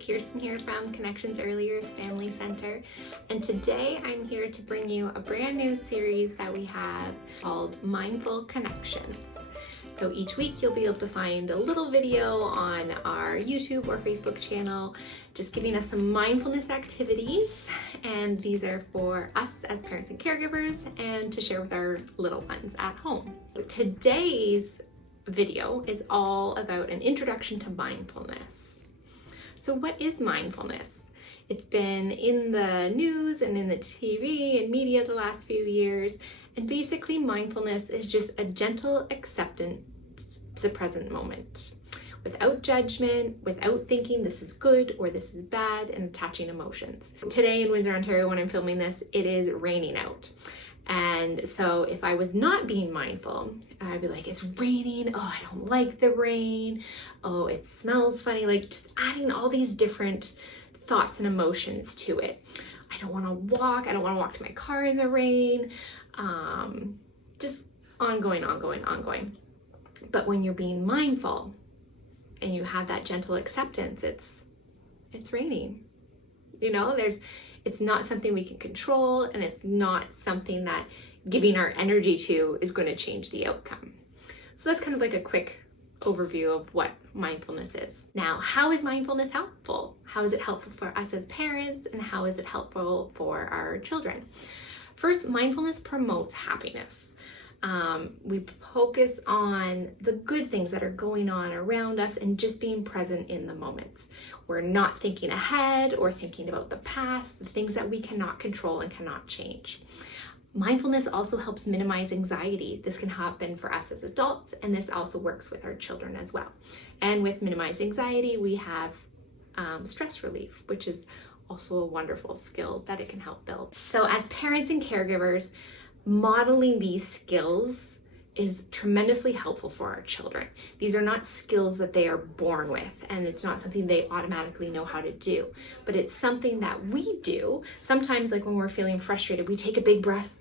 Kirsten here from Connections Earlier's Family Center, and today I'm here to bring you a brand new series that we have called Mindful Connections. So each week you'll be able to find a little video on our YouTube or Facebook channel just giving us some mindfulness activities, and these are for us as parents and caregivers and to share with our little ones at home. Today's video is all about an introduction to mindfulness. So what is mindfulness? It's been in the news and in the TV and media the last few years, and basically mindfulness is just a gentle acceptance to the present moment, without judgment, without thinking this is good or this is bad, and attaching emotions. Today in Windsor, Ontario, when I'm filming this, it is raining out. And so if I was not being mindful, I'd be like, it's raining, oh, I don't like the rain, oh, it smells funny, like just adding all these different thoughts and emotions to it. I don't want to walk to my car in the rain, just ongoing. But when you're being mindful and you have that gentle acceptance, it's raining. You know, it's not something we can control, and it's not something that giving our energy to is going to change the outcome. So that's kind of like a quick overview of what mindfulness is. Now, how is mindfulness helpful? How is it helpful for us as parents, and how is it helpful for our children? First, mindfulness promotes happiness. We focus on the good things that are going on around us and just being present in the moment. We're not thinking ahead or thinking about the past, the things that we cannot control and cannot change. Mindfulness also helps minimize anxiety. This can happen for us as adults, and this also works with our children as well. And with minimized anxiety, we have stress relief, which is also a wonderful skill that it can help build. So as parents and caregivers, modeling these skills is tremendously helpful for our children. These are not skills that they are born with, and it's not something they automatically know how to do, but it's something that we do. Sometimes, like when we're feeling frustrated, we take a big breath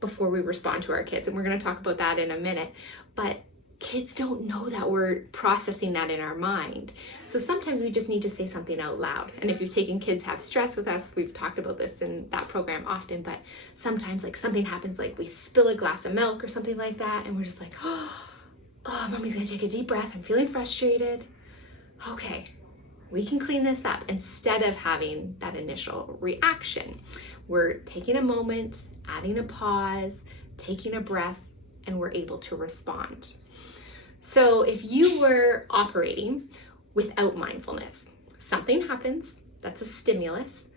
before we respond to our kids, and we're going to talk about that in a minute. But kids don't know that we're processing that in our mind. So sometimes we just need to say something out loud. And if you've taken Kids Have Stress with us, we've talked about this in that program often, but sometimes like something happens, like we spill a glass of milk or something like that, and we're just like, oh, mommy's gonna take a deep breath. I'm feeling frustrated. Okay, we can clean this up. Instead of having that initial reaction, we're taking a moment, adding a pause, taking a breath, and we're able to respond. So if you were operating without mindfulness, something happens, that's a stimulus,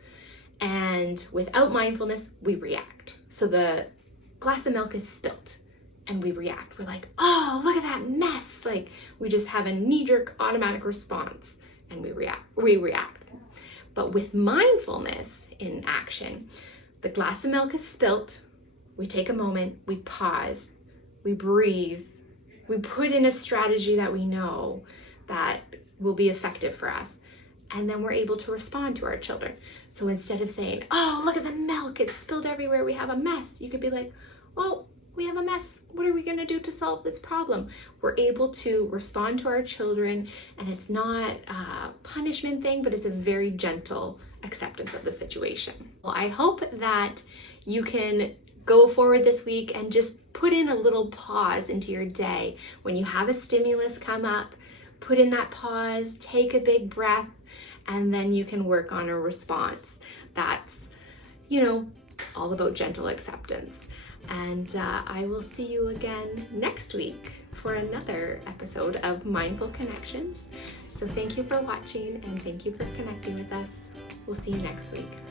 and without mindfulness, we react. So the glass of milk is spilt and we react. We're like, oh, look at that mess. Like we just have a knee-jerk automatic response and we react. But with mindfulness in action, the glass of milk is spilt, we take a moment, we pause, we breathe, we put in a strategy that we know that will be effective for us, and then we're able to respond to our children. So instead of saying, oh, look at the milk, it's spilled everywhere, we have a mess, you could be like, well, we have a mess, what are we gonna do to solve this problem? We're able to respond to our children, and it's not a punishment thing, but it's a very gentle acceptance of the situation. Well, I hope that you can go forward this week and just put in a little pause into your day. When you have a stimulus come up, put in that pause, take a big breath, and then you can work on a response that's, all about gentle acceptance. And I will see you again next week for another episode of Mindful Connections. So thank you for watching, and thank you for connecting with us. We'll see you next week.